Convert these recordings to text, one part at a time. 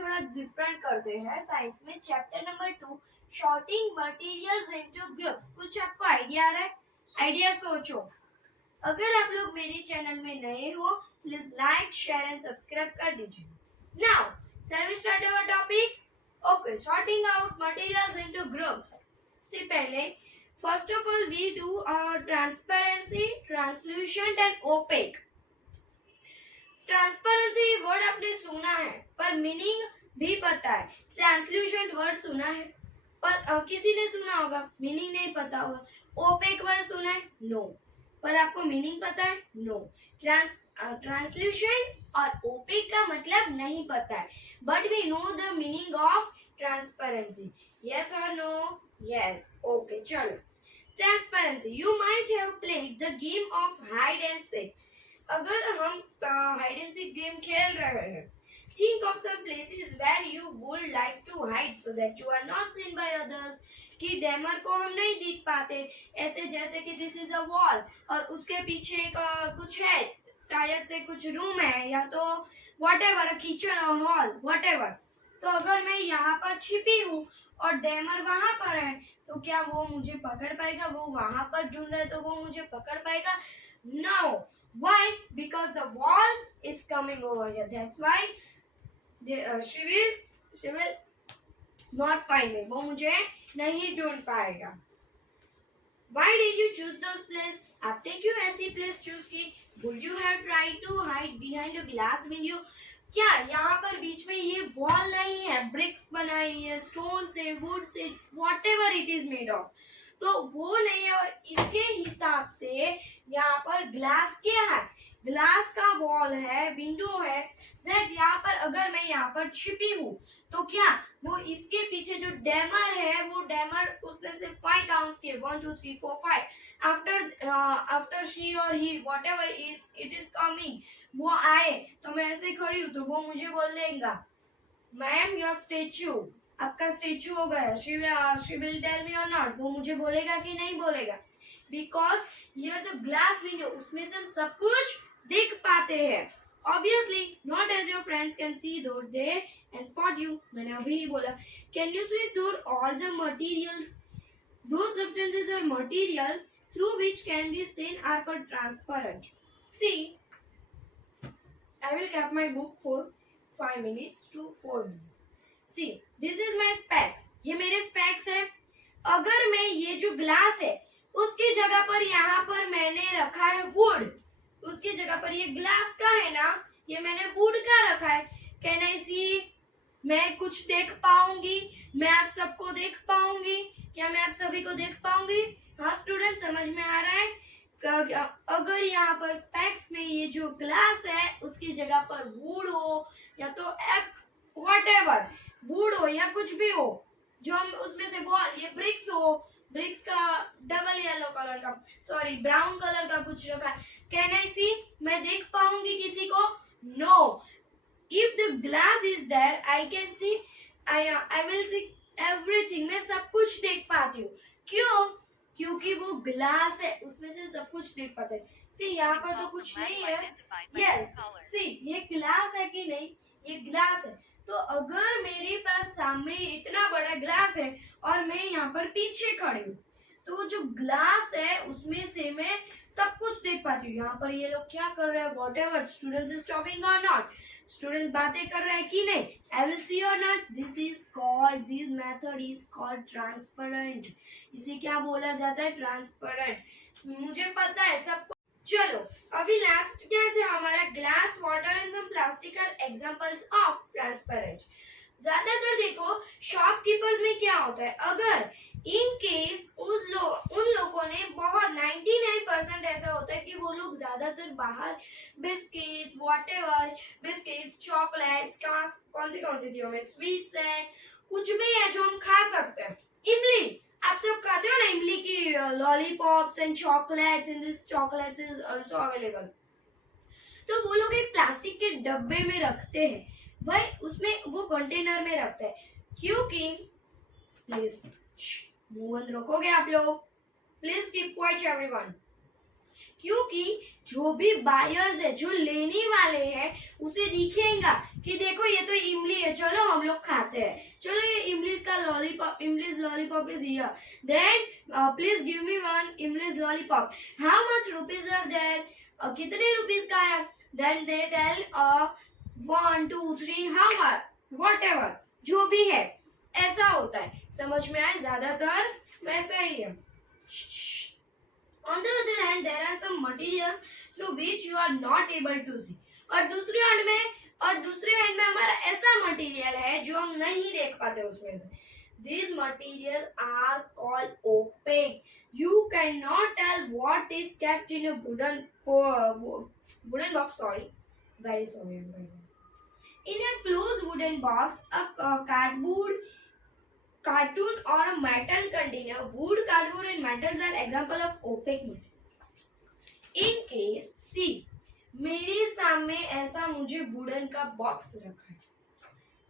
थोड़ा डिफरेंट करते हैं साइंस में। Chapter number 2 sorting materials into groups. कुछ आपको आइडिया आ रहा है? आइडिया सोचो। अगर आप लोग मेरे चैनल में नए हो please like share and subscribe कर दीजिए। Now shall we start our topic? Okay, sorting out materials into groups. से पहले first of all we do transparency, translucent and opaque. Transparency word आपने सुना है पर मीनिंग भी पता है। ट्रांसल्यूशेंट वर्ड सुना है पर किसी ने सुना होगा, मीनिंग नहीं पता होगा। ओपेक वर्ड सुना है? नो। पर आपको मीनिंग पता है? नो। ट्रांसल्यूशेंट और ओपेक का मतलब नहीं पता है, but we know the meaning of transparency. Yes और नो? यस। ओके, चलो। Transparency, you might have played the game of hide and seek. अगर हम हाइड एंड सीक गेम खेल रहे हैं, think of some places where you would like to hide so that you are not seen by others. कि dammar को हम नहीं देख पाते, ऐसे जैसे कि दिस इज अ वॉल और उसके पीछे कुछ है, शायद से कुछ रूम है या तो व्हाटएवर, किचन और हॉल व्हाटएवर। तो अगर मैं यहाँ पर छिपी हूँ और डैमर वहां पर है तो क्या वो मुझे पकड़ पाएगा? वो वहां पर ढूंढ रहे तो वो मुझे पकड़ पाएगा? No. Why? Because the wall is coming over here. That's why she will not find me. वो मुझे नहीं ढूंढ पाएगा। Why did you choose those place? आपने क्यों ऐसी प्लेस चूज की? Would you have tried to hide behind a glass window? क्या यहाँ पर बीच में ये वॉल नहीं है, ब्रिक्स बनाई है स्टोन से, would say, whatever it is made of, तो वो नहीं है। और इसके हिसाब से यहाँ पर ग्लास क्या है? ग्लास का वॉल है, विंडो है। दैट यहाँ पर अगर मैं यहाँ पर छिपी हूँ तो क्या वो इसके पीछे जो डैमर है, वो डैमर उसने से 5 काउंट्स किए, 1 2 3 4 5। आफ्टर शी और ही व्हाटएवर इट इज कमिंग, वो आए तो मैं ऐसे खड़ी हूँ तो वो मुझे बोल देगा मैम योर स्टेच्यू, आपका स्टेच्यू हो गया। शी विल टेल मी और नॉट, वो मुझे बोलेगा कि नहीं बोलेगा? Because here the glass window, उसमें से हम सब कुछ देख पाते हैं। Obviously, not as your friends can see though they and spot you. मैंने अभी ही बोला, can you see through all the materials? Those substances or material through which can be seen are called transparent. See, I will keep my book for 5 minutes to 4 minutes. See, this is my specs. ये मेरे specs है। अगर मैं ये जो glass है उसकी जगह पर यहाँ पर मैंने रखा है वुड, उसकी जगह पर ये ग्लास का है ना, ये मैंने वुड का रखा है। Can I see? मैं कुछ देख पाऊंगी? मैं आप सबको देख पाऊंगी? क्या मैं आप सभी को देख पाऊंगी? हाँ स्टूडेंट, समझ में आ रहा है? अगर यहाँ पर स्पेक्स में ये जो ग्लास है उसकी जगह पर वुड हो या तो व्हाटएवर वुड हो या कुछ भी हो, जो हम उसमें से वॉल, ये ब्रिक्स हो, ब्रिक्स का डबल येलो कलर का, सॉरी ब्राउन कलर का कुछ रखा है। Can I see? मैं देख पाऊंगी किसी को? No. If the glass is there I can see, I will see everything. मैं सब कुछ देख पाती हूँ। क्यों? क्योंकि वो ग्लास है, उसमें से सब कुछ देख पाते हैं। सी यहाँ पर तो कुछ नहीं है। यस, सी ये ग्लास है कि नहीं? ये ग्लास है। तो अगर मेरे पास सामने इतना बड़ा ग्लास है और मैं यहाँ पर पीछे खड़ी हूँ तो वो जो ग्लास है उसमें से मैं सब कुछ देख पाती हूँ। यहाँ पर ये लोग क्या कर रहे हैं, व्हाटएवर, स्टूडेंट्स इज टॉकिंग और नॉट, स्टूडेंट्स बातें कर रहे हैं कि नहीं, आई विल सी और not. This method is called transparent. इसे क्या बोला जाता है? ट्रांसपेरेंट। मुझे पता है सबको। चलो अभी लास्ट क्या था हमारा? Glass, water and some plastic are examples of transparent. ज्यादातर देखो शॉपकीपर्स में क्या होता है, अगर इन केस उन लोगों ने बहुत 99% ऐसा होता है कि वो लोग ज्यादातर बाहर बिस्किट्स, व्हाटएवर, बिस्किट्स, चॉकलेट्स का कौन सी चीजों में स्वीट्स है, कुछ भी है जो हम खा सकते हैं। इमली, आप सब खाते हो ना इमली की lollipops and chocolates, and this chocolates is also available. तो वो लोग एक प्लास्टिक के डब्बे में रखते हैं, वही उसमें वो कंटेनर में रखते हैं। क्योंकि प्लीज मुंह बंद रखोगे आप लोग, प्लीज कीप क्वाइट एवरीवन। क्योंकि जो भी बायर्स है, जो लेने वाले हैं, उसे दिखेगा कि देखो ये तो इमली है, चलो हम लोग खाते हैं, चलो ये इमलीज का lollipop, imlis lollipop is here, then please give me one imlis lollipop, how much rupees are there, कितने रुपीज का है, then they tell 1 2 3 how much, whatever जो भी है, ऐसा होता है। समझ में आए? ज्यादातर वैसा ही है। On the other hand, there are some materials through which you are not able to see. और दूसरे हैंड में हमारा ऐसा मटेरियल है जो हम नहीं देख पाते उसमें से। These material are called opaque. You cannot tell what is kept in a wooden box. Sorry, very sorry. In a closed wooden box, a cardboard, cartoon or a metal container, wood, cardboard and metals are example of opaque material. In case C, मेरे सामने ऐसा मुझे wooden का box रखा है,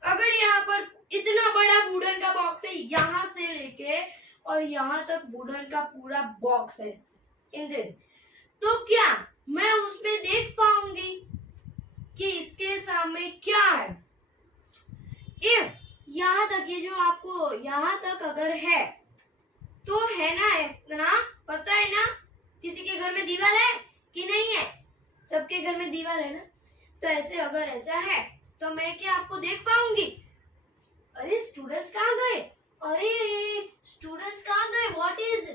अगर यहाँ पर इतना बड़ा वुडन का बॉक्स है, यहाँ से लेके और यहाँ तक वुडन का पूरा बॉक्स है इन दिस, तो क्या मैं उस पे देख पाऊंगी कि इसके सामने क्या है? इफ यहाँ तक, ये जो आपको यहाँ तक अगर है तो है ना, इतना पता है ना, किसी के घर में दीवार है कि नहीं है? सबके घर में दीवार है ना। तो ऐसे अगर ऐसा है तो मैं क्या आपको देख पाऊंगी? अरे स्टूडेंट्स कहाँ गए? अरे स्टूडेंट्स कहाँ गए? व्हाट इज,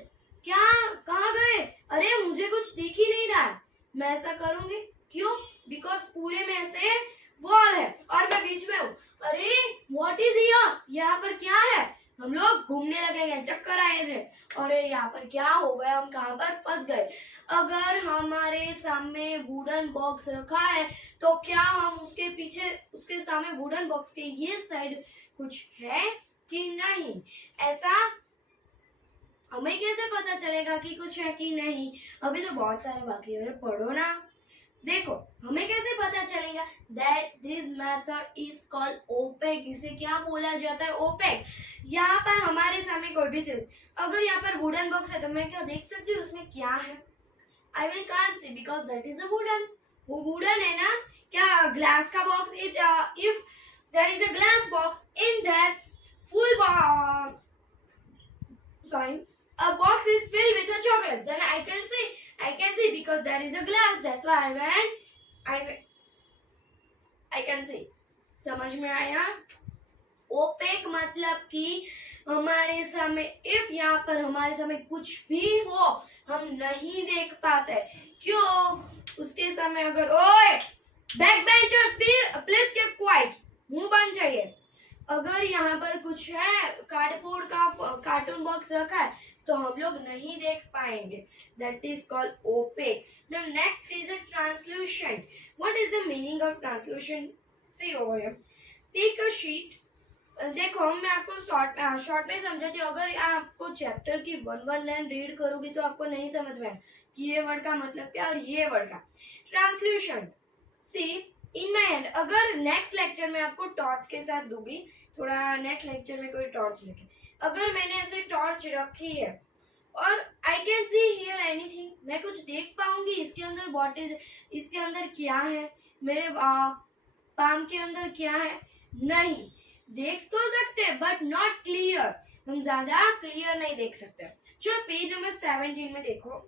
क्या, कहाँ गए? अरे मुझे कुछ दिख ही नहीं रहा। मैं ऐसा करूंगी, क्यों? बिकॉज पूरे में ऐसे वॉल है और मैं बीच में हूँ। अरे व्हाट इज हियर, यहाँ पर क्या है? हम लोग घूमने लगेंगे, चक्कर आए थे, अरे यहाँ पर क्या हो गया, हम कहाँ पर फंस गए। अगर हमारे सामने वुडन बॉक्स रखा है तो क्या हम उसके पीछे, उसके सामने वुडन बॉक्स के ये साइड कुछ है कि नहीं? ऐसा हमें कैसे पता चलेगा कि कुछ है कि नहीं? अभी तो बहुत सारे बाकी है, पढ़ो ना। देखो हमें कैसे पता चलेगा? That this method is called opaque. इसे क्या बोला जाता है? opaque. यहाँ पर हमारे सामने कोई भी चीज, अगर यहाँ पर वुडन बॉक्स है तो मैं क्या देख सकती हूँ उसमें क्या है? I will can't see because that is a wooden. वो वुडन है ना। क्या ग्लास का box, if there is a glass box in there, a box is filled with a chocolates, then I can see because there is a glass, that's why I can see. समझ में आया? OPEC मतलब कि हमारे सामने, if यहाँ पर हमारे सामने कुछ भी हो हम नहीं देख पाते। क्यों? उसके सामने अगर, ओए back benchers please keep quiet, मुंह बंद चाहिए। अगर यहाँ पर कुछ है, कार्डबोर्ड का कार्टून बॉक्स रखा है तो हम लोग नहीं देख पाएंगे। That is called opaque. Now next is a translucent. What is the meaning of translucent? See over here, take a sheet. देखो मैं आपको शॉर्ट में समझाती हूँ। अगर आपको चैप्टर की वन लाइन रीड करोगी तो आपको नहीं समझ में आए कि ये वर्ड का मतलब क्या और ये वर्ड का। ट्रांसल्यूशन, सी इन माई हैंड। अगर नेक्स्ट लेक्चर में आपको टॉर्च के साथ दूंगी, थोड़ा नेक्स्ट लेक्चर में कोई टॉर्च लेके, अगर मैंने ऐसे टॉर्च रखी है और आई कैन सी हियर एनीथिंग, मैं कुछ देख पाऊंगी इसके अंदर व्हाट इज, इसके अंदर क्या है, मेरे पाम के अंदर क्या है? नहीं, देख तो सकते बट नॉट क्लियर, हम ज्यादा क्लियर नहीं देख सकते। चलो पेज नंबर 17 में देखो।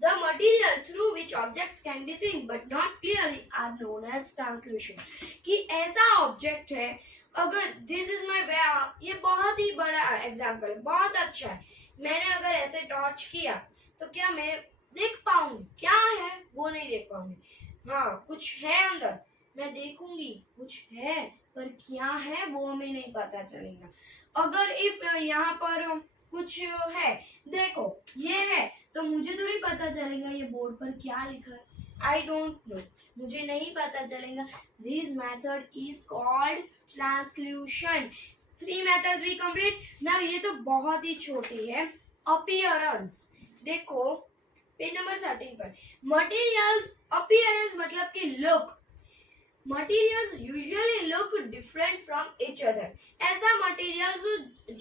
The material through which objects can be seen but not clearly are known as translucent. कि ऐसा ऑब्जेक्ट है, अगर this is my way, ये बहुत ही बड़ा एग्जाम्पल, बहुत अच्छा है। मैंने अगर ऐसे टॉर्च किया तो क्या मैं देख पाऊंगी क्या है? वो नहीं देख पाऊंगी। हाँ कुछ है अंदर, मैं देखूंगी कुछ है, पर क्या है वो हमें नहीं पता चलेगा। अगर इफ यहाँ पर कुछ है, देखो ये है, तो मुझे थोड़ी पता चलेगा ये बोर्ड पर क्या लिखा है। आई डोंट नो, मुझे नहीं पता चलेगा। This method is called translucent. 3 methods we complete. Now ये तो बहुत ही छोटी है। अपीयरेंस, देखो पेज नंबर 13 पर। मटेरियल्स, अपीयरेंस मतलब कि look. Materials usually look different from each other. ऐसा materials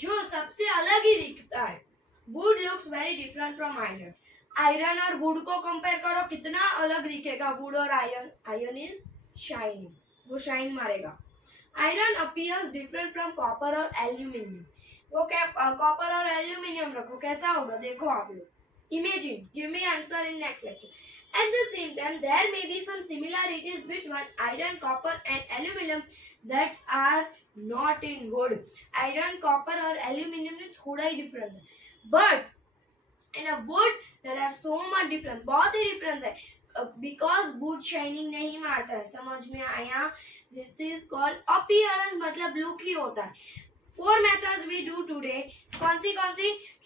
जो सबसे अलग ही दिखता है। Wood looks very different from iron. Iron और wood को compare करो, कितना अलग दिखेगा wood और iron. Iron is shiny. वो शाइन मारेगा. Iron appears different from copper और एल्यूमिनियम. वो क्या कॉपर और एल्यूमिनियम रखो कैसा होगा देखो आप लोग. Imagine, give me answer in next lecture. At the same time, there may be some similarities between iron, copper, and aluminum that are not in wood. Iron, copper और aluminum में थोड़ा ही difference है. But in a wood there are so much difference. बहुत ही difference है. Because wood shining नहीं मारता है. समझ में आया? This is called appearance मतलब look ही होता है. 4 methods we do today. कौन सी?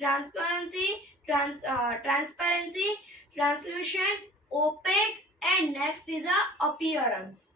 Transparency, transparency, translucent, opaque, and next is a appearance.